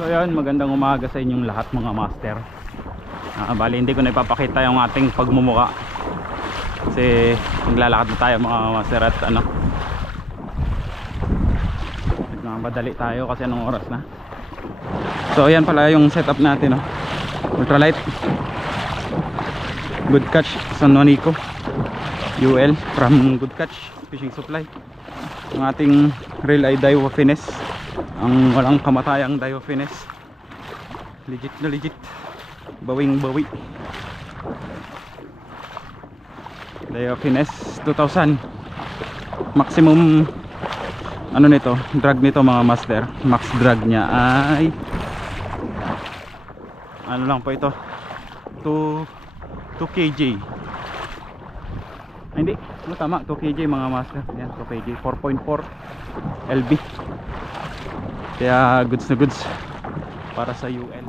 So yan, magandang umaga sa inyong lahat mga master. Bali hindi ko na ipapakita yung ating pagmumuka kasi naglalakad na tayo mga master at ano, nagmamadali tayo kasi anong oras na. So yan pala yung setup natin, no? Ultralight, Good Catch San Juanico UL from Good Catch Fishing Supply. Ang ating reel ay Daiwa Finesse, ang walang kamatayang Daiwa Finesse. Legit na legit, bawing bawi. Daiwa Finesse 2000. Maximum ano nito, drag nito mga master, max drag niya ay ano lang po ito, 2 kg. Ay, hindi, ano tama, 2 kg mga master. Yan, 2 kg, 4.4 LB. Kaya goods na goods para sa UL.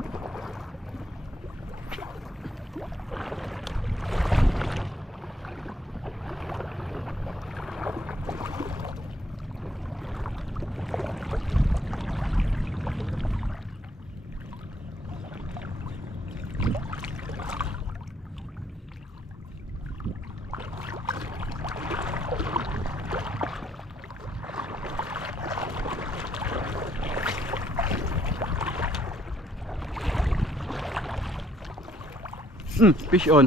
Fish on.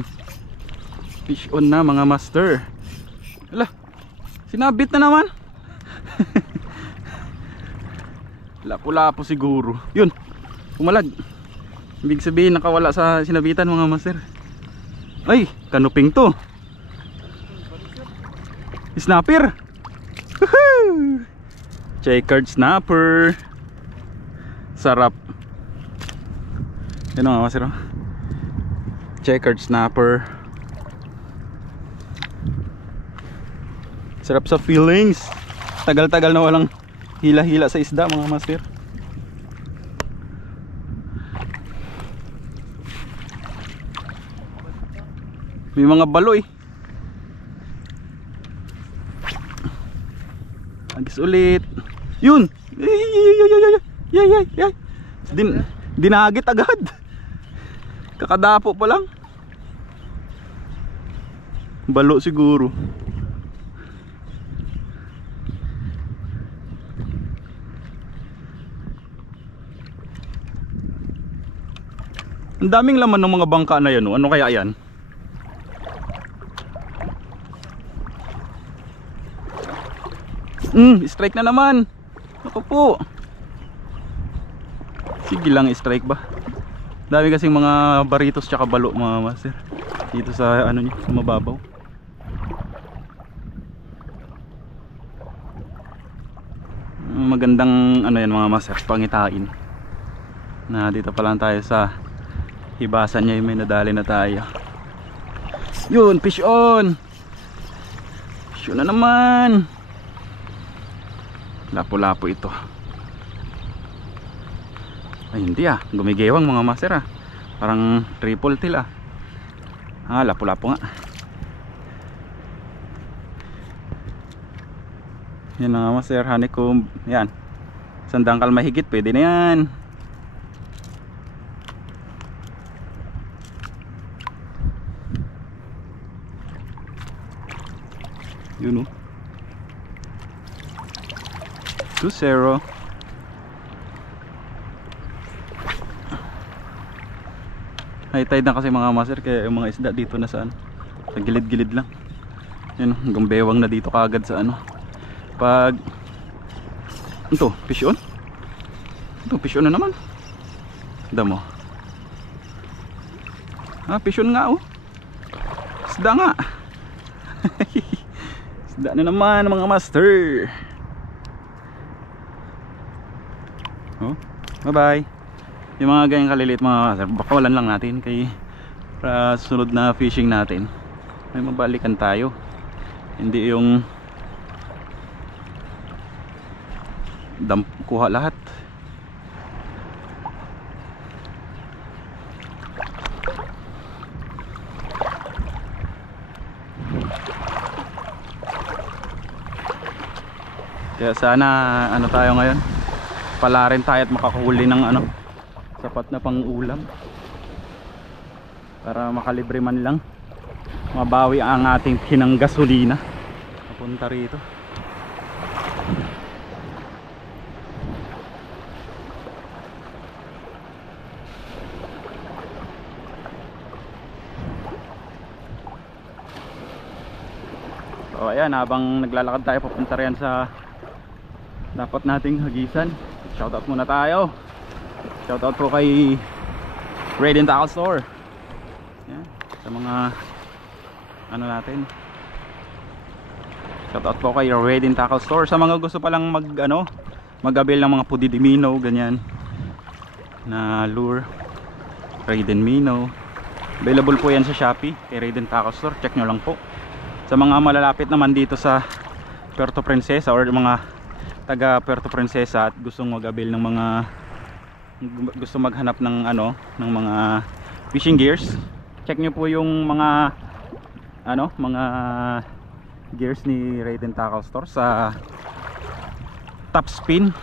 Fish on na mga master. Ala, sinabit na naman. Lapu-lapu siguro. Yun, pumalag. Ibig sabihin nakawala sa sinabitan mga master. Ay, kanuping to. Snapper. Checkered snapper. Sarap. Yan mga master, oh. Checkered snapper. Sarap sa feelings. Tagal-tagal na walang hila-hila sa isda mga master. May mga baloy. Agis ulit. Yun. Dinagit agad. Kakadapo pa lang. Balo siguro. Ang daming laman ng mga bangka na yan, oh. Ano kaya yan? Strike na naman. Ako po. Sige lang, strike ba? Dami kasing mga baritos tsaka balo mga master dito sa ano niya, sa mababaw. Magandang ano yan mga master, pangitain. Na dito pa lang tayo sa hibasan niya, may nadali na tayo. Yun, fish on. Fish on na naman. Lapo-lapo ito. Ay hindi gumigewang mga master parang triple tail lapo-lapo nga. Yan mga master, honeycomb. Yan, sandangkal mahigit, pwede na yan. Yun 2-0. High tide na kasi mga master, kaya yung mga isda dito na sa gilid-gilid lang. Yan, hanggang bewang na dito kaagad sa ano. Pag ito, fish on. Ito, fish on na naman. Damo. Fish on nga, oh. Isda nga. Isda na naman mga master. Oh, bye-bye. Yung mga ganyang kaliliit mga master, bakawalan lang natin kay para susunod na fishing natin may mabalikan tayo. Hindi yung kuha lahat. Kaya sana ano tayo ngayon, pala rin tayo at makakahuli ng ano, sapat na pang ulam para makalibre man lang, mabawi ang ating kinang gasolina papunta rito. So ayan, habang naglalakad tayo papunta riyan sa dapat nating hagisan, shoutout muna tayo. Shoutout po kay Raiden Tackle Store. Yan, sa mga ano natin. Shoutout po kay Raiden Tackle Store. Sa mga gusto palang mag-avail ng mga pudi di minnow, ganyan na lure, Raiden Minnow. Available po yan sa Shopee kay Raiden Tackle Store. Check nyo lang po. Sa mga malalapit naman dito sa Puerto Princesa or mga taga Puerto Princesa at gustong mag-avail ng mga gusto maghanap ng ng mga fishing gears, check nyo po yung mga mga gears ni Raiden Tackle Store sa Top Spin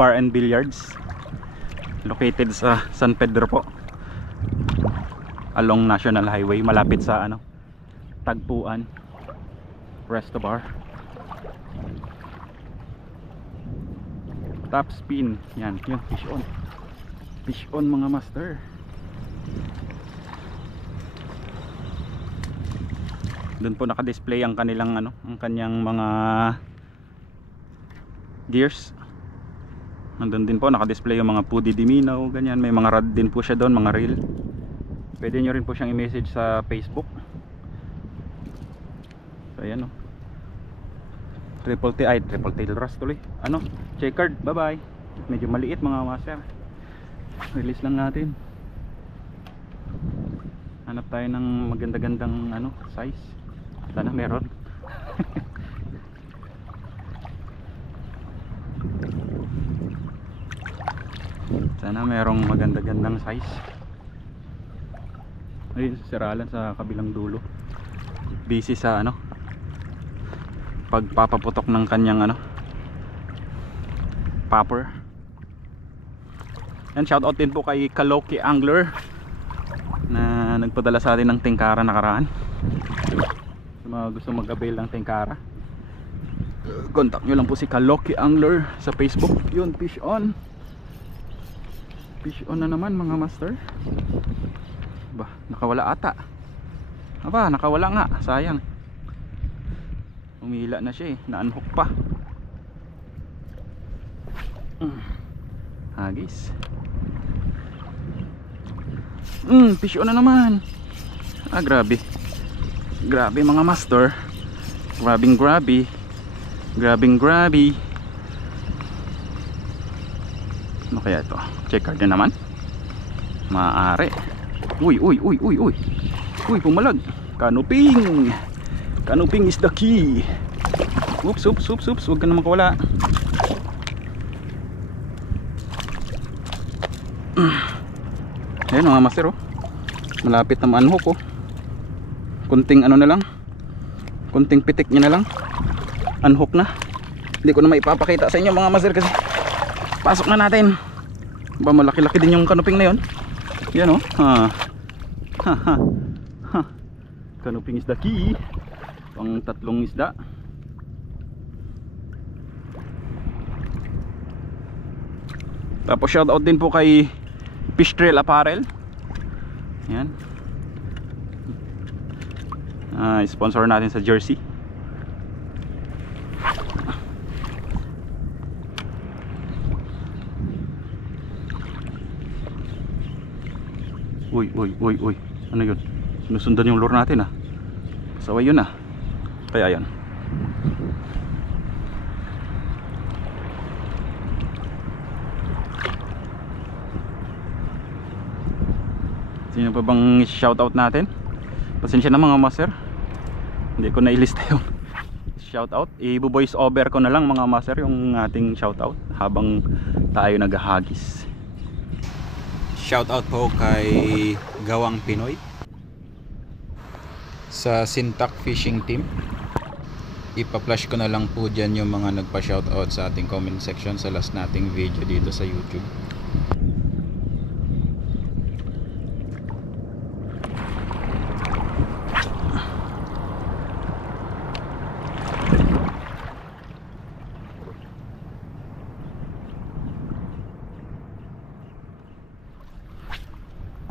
Bar and Billiards, located sa San Pedro po, along National Highway, malapit sa Tagpuan Resto Bar. Top Spin, yan, yung fish on. Fish on mga master. Doon po naka-display ang kanilang ang kanyang mga gears. Nandun din po naka-display yung mga pudi di minnow, ganyan. May mga rod din po siya doon, mga reel. Pwede nyo rin po siyang i-message sa Facebook. So ayan triple tail wrasse tuloy. Checkered, bye bye. Medyo maliit mga master. Release lang natin. Hanap tayo ng maganda-gandang size. Sana meron. Sana merong maganda-gandang size. Ayun, siralan sa kabilang dulo. Busy sa pagpapaputok ng kanyang popper. And shout out din po kay Kaloki Angler na nagpadala sa atin ng tingkara nakaraan. Sa mga gusto mag-avail ng tingkara, contact nyo lang po si Kaloki Angler sa Facebook. Yun, fish on. Fish on na naman mga master. Ba, nakawala ata. Aba, nakawala nga, sayang. Umila na siya na-unhook pa. Hagis. Fish on na naman. Grabe. Grabe mga master. Grabing grabe. Ano kaya ito? Check card na naman. Maaari. Uy, pumalag. Canoping. Canoping is the key. Oops. Huwag ka na makawala. Ayan mga master, malapit na ma-unhook. Kunting na lang, kunting pitik niya na lang, unhook na. Hindi ko na maipapakita sa inyo mga master kasi pasok na natin. Ba, malaki-laki din yung canoping na yun. Yan Canoping is the key. Pang 3 isda. Tapos shoutout din po kay Fish Trail Apparel. Yan. Sponsor natin sa jersey. Uy. Ano yun? Sinusundan yung lure natin Saway yun Kaya yun. Sino pa bang shoutout natin? Pasensya na mga master, hindi ko na-ilista yung shoutout. I-voice over ko na lang mga master yung ating shoutout habang tayo naghahagis. Shoutout po kay Gawang Pinoy sa Sintak Fishing Team. ipa-flash ko na lang po dyan yung mga nagpa-shoutout sa ating comment section sa last nating video dito sa YouTube.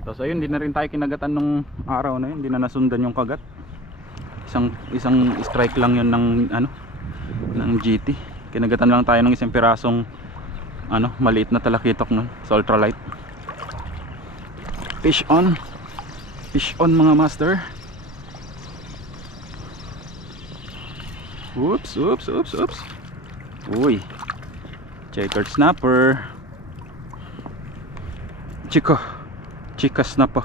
Tapos ayun, hindi na rin tayo kinagatan nung araw na yun, hindi na nasundan yung kagat. Isang strike lang yun ng ng GT. Kinagatan lang tayo ng isang pirasong maliit na talakitok nun sa ultralight. Fish on mga master. Oops. Uy, checkered snapper. Chika snapper.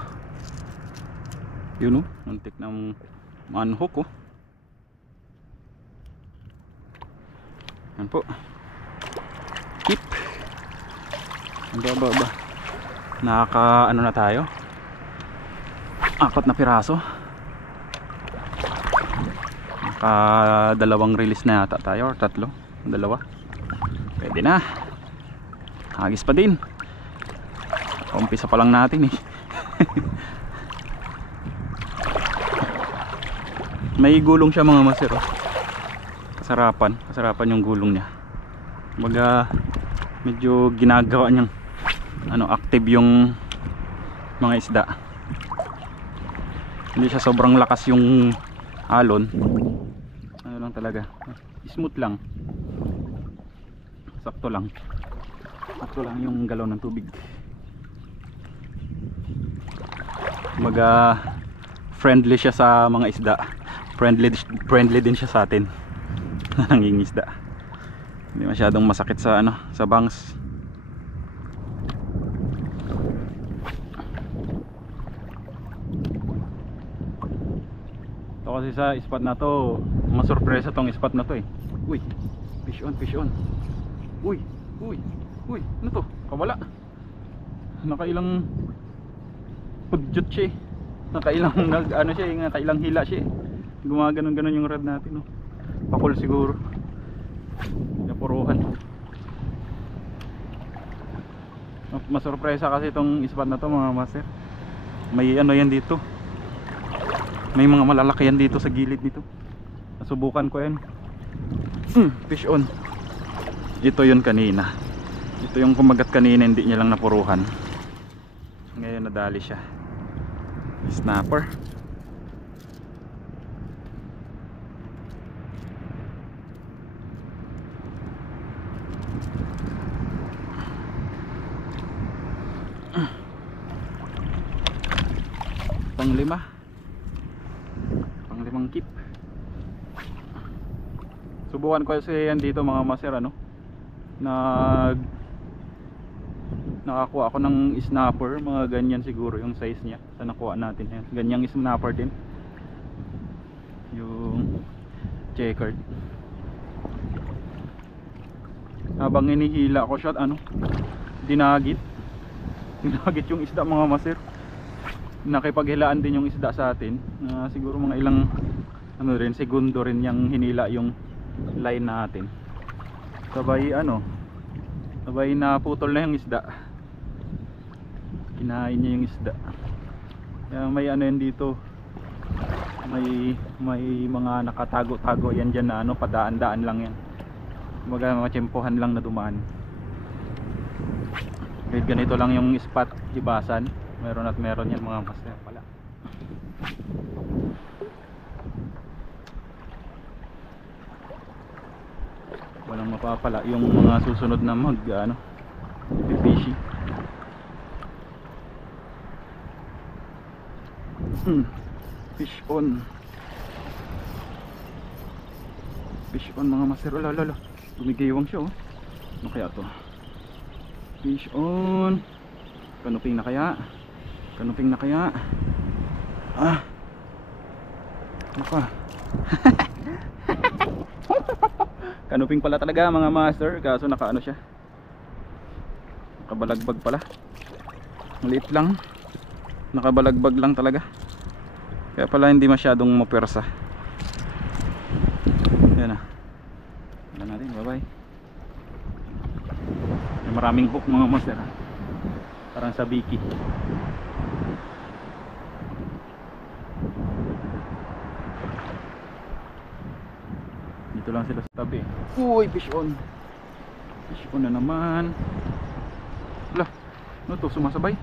Yun muntik ng manhook oh. Yan po. Keep. Ba. Nakaka na tayo. 4 na piraso. Naka 2 release na yata tayo or 3. 2. Pwede na. Hagis pa din. Umpisa pa lang natin eh. May gulong siya mga master oh. Kasarapan yung gulong niya. Baga medyo ginagawa niyang active yung mga isda. Hindi siya sobrang lakas yung alon. Lang talaga. Smooth lang. Sakto lang yung galaw ng tubig. Baga friendly siya sa mga isda. Friendly din siya sa atin. Nangingisda. Hindi masyadong masakit sa sa bangs. Ito kasi sa spot na to, masurpresa tong spot na to eh. Uy, fish on. Uy, ano to? Kawala. Nakailang pudyot siya eh. Nakailang hila siya eh. Gumaganon yung rod natin oh. Pakul siguro. Napuruhan. Masurpresa kasi itong spot na to mga master. May yan dito. May mga malalaki yan dito sa gilid nito. Nasubukan ko yan. Fish on. Ito yun kanina. Ito yung kumagat kanina, hindi niya lang napuruhan. Ngayon nadali siya. Snapper. Panglimang keep. Subukan ko kasi yan dito mga master nakakuha ako ng snapper, mga ganyan siguro yung size niya sa nakuha natin. Ganyang snapper din yung checkered. Habang hinihila ko siya dinagit yung isda mga master. Nakipaghilaan din yung isda sa atin. Siguro mga ilang segundo rin yung hinila yung line natin. Sabay naputol na yung isda. Kinain niya yung isda. Kaya may yan dito. May mga nakatago-tago yan dyan na padaan-daan lang yan. Kumbaga mga tsempohan lang na dumaan. Kahit ganito lang yung spot ibasan. Meron yan mga master pala. Walang mapapala yung mga susunod na fishy. Fish on mga master. Lalo gumigiwang siya oh. Ano kaya to? Fish on. Kanuping na kaya? Ano pa? Kanuping pala talaga mga master. Kaso nakaano siya, nakabalagbag pala. Maliit lang, nakabalagbag lang talaga. Kaya pala hindi masyadong mapersa. Yan Bye bye. May maraming hook mga master, parang sa Biki. Dito lang sila sa tabi. Uy, fish on. Fish on na naman. Lah, ano to, sumasabay?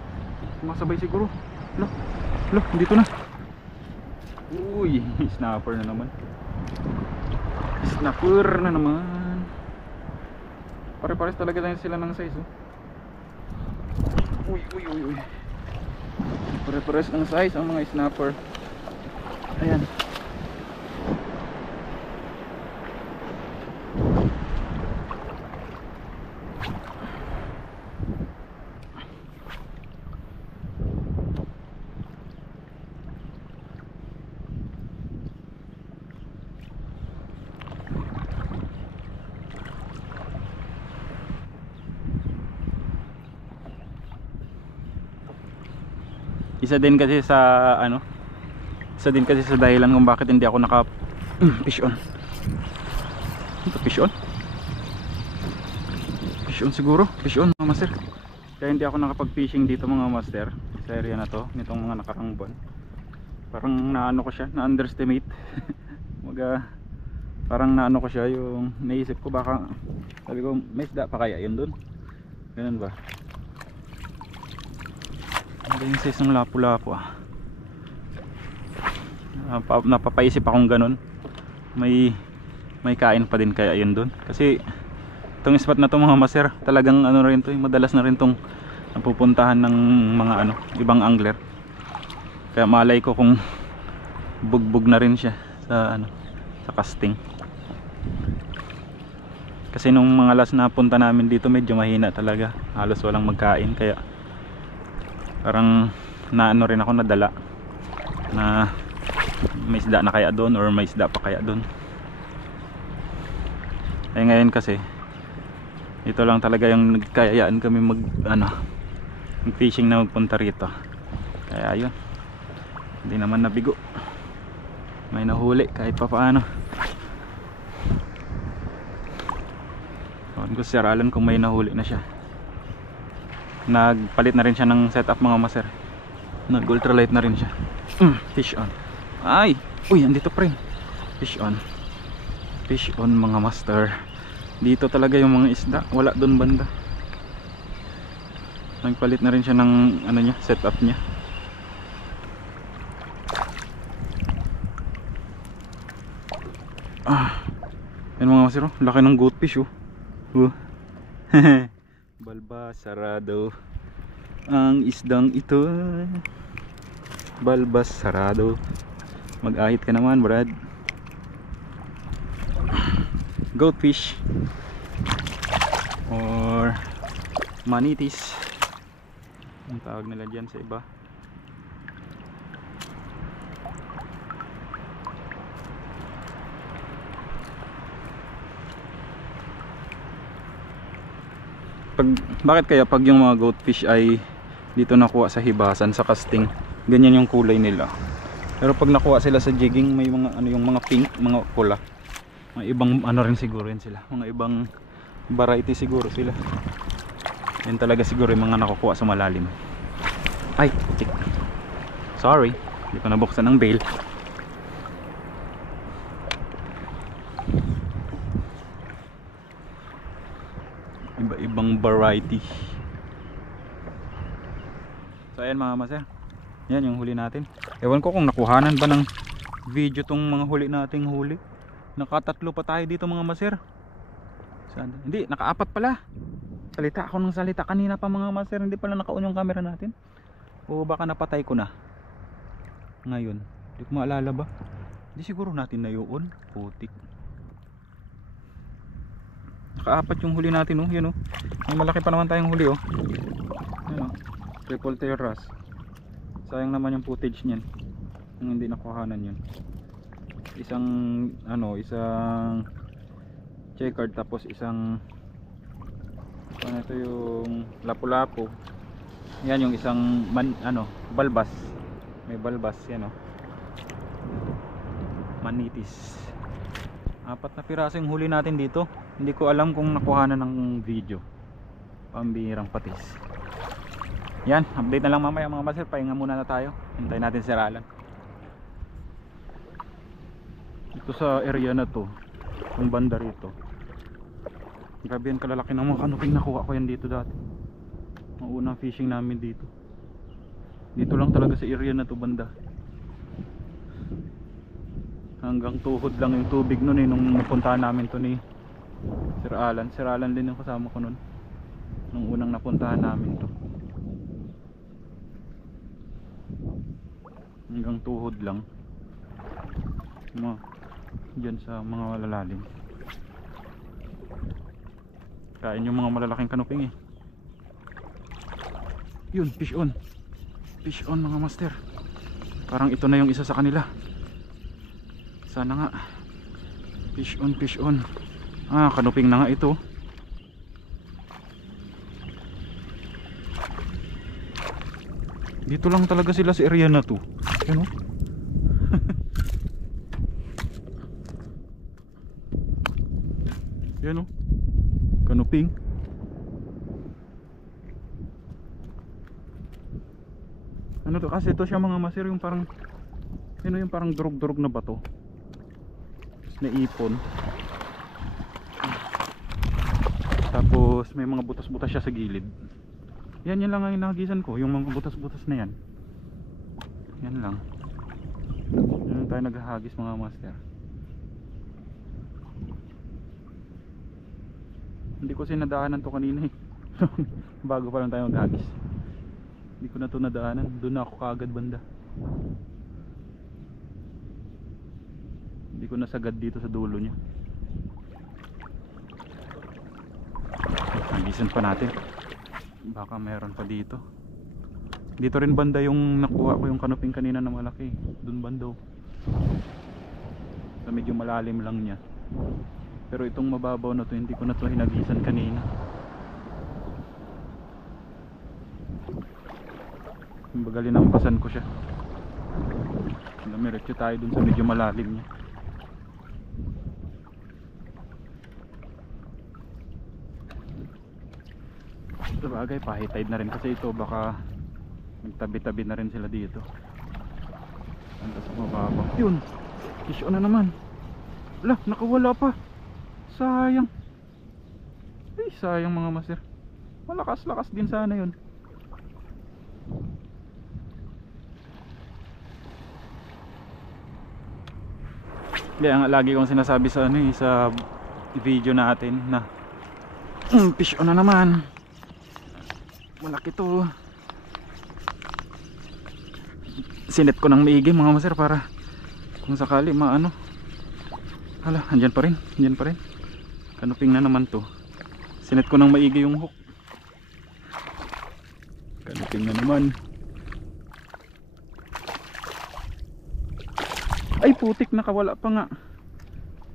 Sumasabay siguro. Lah, dito na. Uy, snapper na naman. Snapper na naman. Pare-pares talaga tayo sila ng size, oh. Uy. Pare-pares ng size ang mga snapper. Ayan. Isa din kasi sa dahilan kung bakit hindi ako naka fish on. Ito fish on. Fish on siguro, fish on mga master. Kaya hindi ako nakapag-fishing dito mga master sa area na to nitong mga nakarang buwan. Parang naano ko siya, na-underestimate. Parang naano ko siya, yung naisip ko baka sabi ko may isda pa kaya yun dun. Ganun ba? Ano yung size ng lapu-lapu ah. Napapaisip akong ganun. May kain pa din kaya yun dun. Kasi itong spot na to mga master, talagang ano rin to, madalas na rin tong napupuntahan ng mga ibang angler. Kaya malay ko kung bugbog na rin siya sa sa casting. Kasi nung mga last na punta namin dito medyo mahina talaga, halos walang magkain, kaya parang naano rin ako, nadala na may isda na kaya doon or may isda pa kaya doon. Eh ngayon kasi ito lang talaga yung nagkayaan kami mag fishing na magpunta rito. Kaya ayun, hindi naman nabigo, may nahuli kahit pa paano. Huwag ko siralan kung may nahuli na siya. Nagpalit na rin siya ng setup mga master. Nag ultralight na rin siya. Fish on. Ay, uy, andito pre. Fish on. Fish on mga master. Dito talaga yung mga isda, wala doon banda. Nagpalit na rin siya ng niya, setup niya. Yan mga master, laki ng goatfish oh. Balbas sarado ang isdang ito. Balbas sarado. Mag-ahit ka naman Brad. Goatfish or manitis ang tawag nila dyan sa iba. Bakit kaya pag yung mga goatfish ay dito nakuha sa hibasan, sa casting, ganyan yung kulay nila. Pero pag nakuha sila sa jigging, may mga yung mga pink, mga pula, mga ibang rin siguro yun sila, mga ibang variety siguro sila. Yan talaga siguro yung mga nakukuha sa malalim. Ay, tik. Sorry, hindi ko nabuksan ng bail. Iba-ibang variety. So ayan mga master, yan yung huli natin. Ewan ko kung nakuhanan ba ng video tong mga huli nating huli. Nakatatlo pa tayo dito mga master. Hindi, nakaapat pala. Salita ako ng salita kanina pa mga master, hindi pala naka-on yung camera natin. O baka napatay ko na ngayon, hindi ko maalala ba. Hindi siguro natin na yun. Putik. Nakaapat yung huli natin oh, yun oh. May malaki pa naman tayong huli oh. Yun oh, triple tail wrasse. Sayang naman yung footage niyan kung hindi nakuhanan yun. Isang isang checkered, tapos isang ito yung lapu-lapu. Yan yung isang balbas. May balbas yan oh. Manitis. Apat na piraso yung huli natin dito. Hindi ko alam kung nakuha na ng video. Pambihirang patis. Yan, update na lang mamaya mga master. Pahinga muna na tayo. Hintayin natin si Alan. Ito sa area na to, yung banda rito, grabe yan kalalaki ng mga kanuping. Nakuha ko yan dito dati. Ang unang fishing namin dito. Dito lang talaga sa area na to banda. Hanggang tuhod lang yung tubig nun nung napuntahan namin to ni Sir Alan. Sir Alan din yung kasama ko nun nung unang napuntahan namin to. Hanggang tuhod lang dyan sa mga malalalim. Kain yung mga malalaking kanuping Yun, fish on. Fish on mga master. Parang ito na yung isa sa kanila. Sana nga. Fish on, fish on. Kanuping na nga ito. Dito lang talaga sila sa area na to. Yan Yan kanuping. Ano to? Kasi ito siya mga master, yung parang yung parang durog-durog na bato. Naipon. Tapos may mga butas-butas siya sa gilid. Yan lang ang inahagisan ko, yung mga butas-butas na yan. Yan lang. Yan tayo naghahagis mga master. Hindi ko sinadaanan to kanina bago pa lang tayo maghagis. Hindi ko na to nadaanan. Doon na ako kaagad banda. Hindi ko nasagad dito sa dulo niya. Hagisan pa natin. Baka meron pa dito. Dito rin banda yung nakuha ko yung kanuping kanina na malaki. Doon banda. So medyo malalim lang niya. Pero itong mababaw na to, hindi ko na to hinagisan kanina. Kumbaga linampasan ko siya. Dumiretso tayo dun sa medyo malalim niya. Sabagay, pahitide na rin kasi ito. Baka magtabi-tabi na rin sila dito. Ando sa mababaw. Yun, fish on na naman. Wala, nakawala pa. Sayang. Ay, sayang mga master. Malakas-lakas din sana yun. Hindi, ang lagi kong sinasabi sa sa video natin na fish on na naman. Malaki to. Sinet ko ng maigi mga master para kung sakali maano. Hala, andyan pa rin. Andyan pa rin. Kanuping na naman to. Sinet ko ng maigi yung hook. Kanuping na naman. Ay putik, nakawala pa nga.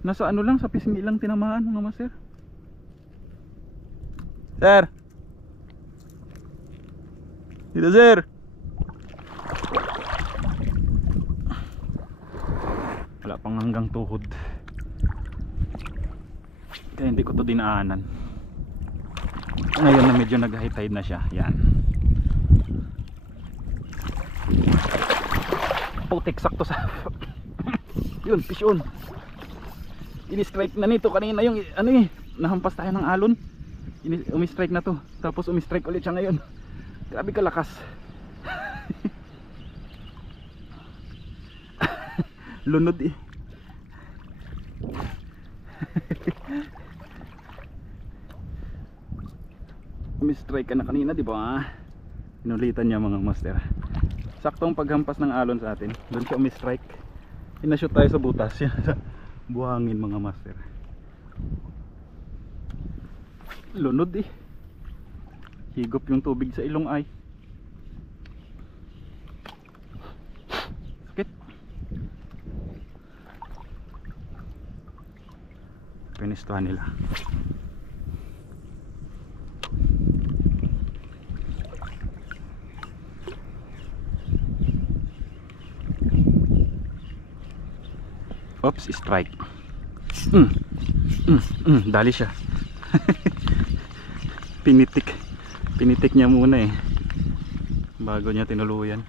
Nasa ano lang, sa pisngi lang tinamaan mga master. Sir! Dito sir! Wala pang hanggang tuhod. Kaya hindi ko to dinaanan. Ngayon na medyo nag-high tide na siya. Yan. Putik, sakto sa yun, fish on. Ini-strike na nito kanina yung nahampas tayo ng alon. Umi-strike na to. Tapos umi-strike ulit siya ngayon. Grabe kalakas. Lunod Umi-strike ka na kanina, di ba? Inulitan niya mga master. Saktong paghampas ng alon sa atin, doon siya umi-strike. Inashoot tayo sa butas. Yan sa buhangin mga master. Lunod higop yung tubig sa ilong ay. Sakit. Pinistuhan nila. Oops, strike. Dali siya. Pinitik. Pinitik niya muna eh. Bago niya tinuluyan.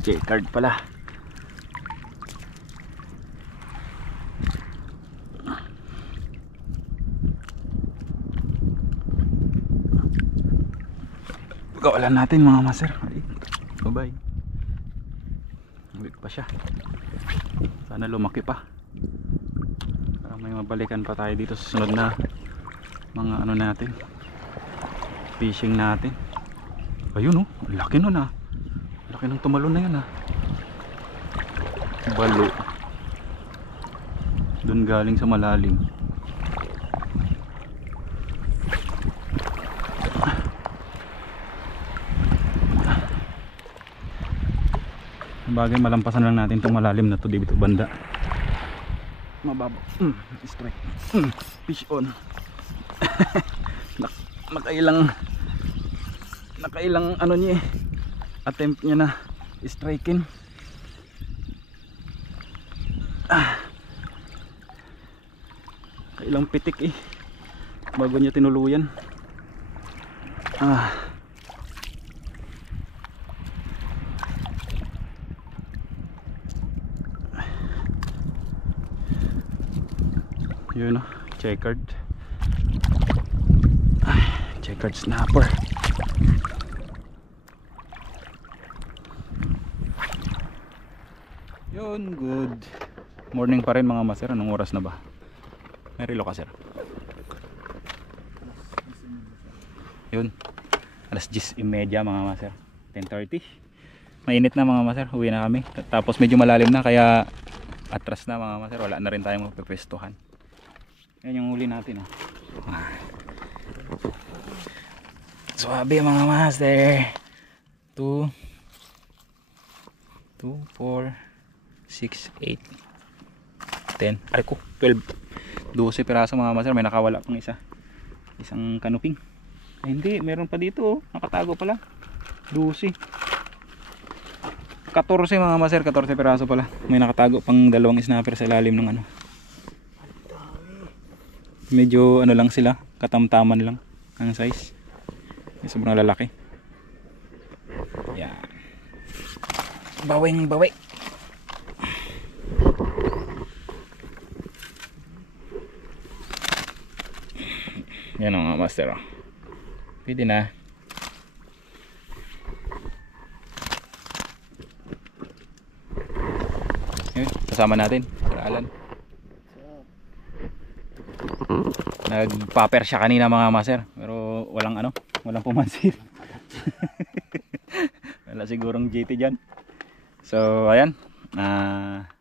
Checkered pala. Pagkawalan natin mga master. Bye bye. Ulit pa siya. Sana lumaki pa. Para may mabalikan pa tayo dito sa sunod na mga ano natin, fishing natin. Ayun oh, laki nun ah. Laki ng tumalon na yun ah. Balo. Doon galing sa malalim. Bagay malampasan lang natin itong malalim na to dito banda. Mababa. Strike. Fish on. Nakailang ano niya eh, attempt niya na striking. Kailang pitik eh bago niya tinuluyan. Yun oh, checkered. Checkered snapper. Yun, good morning pa rin mga master. Anong oras na ba? May relo ka sir? Yun, alas 10:30 mga master. 10:30. Mainit na mga master, uwi na kami. Tapos medyo malalim na kaya atras na mga master. Wala na rin tayong mapipwestuhan. Yan yung huli natin oh. Swabe mga master. 2 4 6 8 10. Ay ko 12 piraso mga master. May nakawala pang isang kanuping. Ay, hindi, meron pa dito oh. Nakatago pala 12 14 mga master. 14 piraso pala. May nakatago pang dalawang snapper sa ilalim ng ano. Medyo ano lang sila, katamtaman lang ang size. Sobrang lalaki. Yan. Bawing bawi. Yan ang mga master oh. Pwede na. Yun, kasama natin para Alan. Nagpaper siya kanina mga master, pero walang pumansin. Wala sigurong JT dyan. So ayan,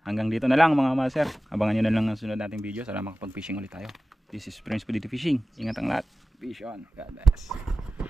hanggang dito na lang mga master. Abangan nyo na lang ang sunod nating video. Sana makapag fishing ulit tayo. This is Prince Pudito Fishing. Ingat ang lahat. Fish on. God bless.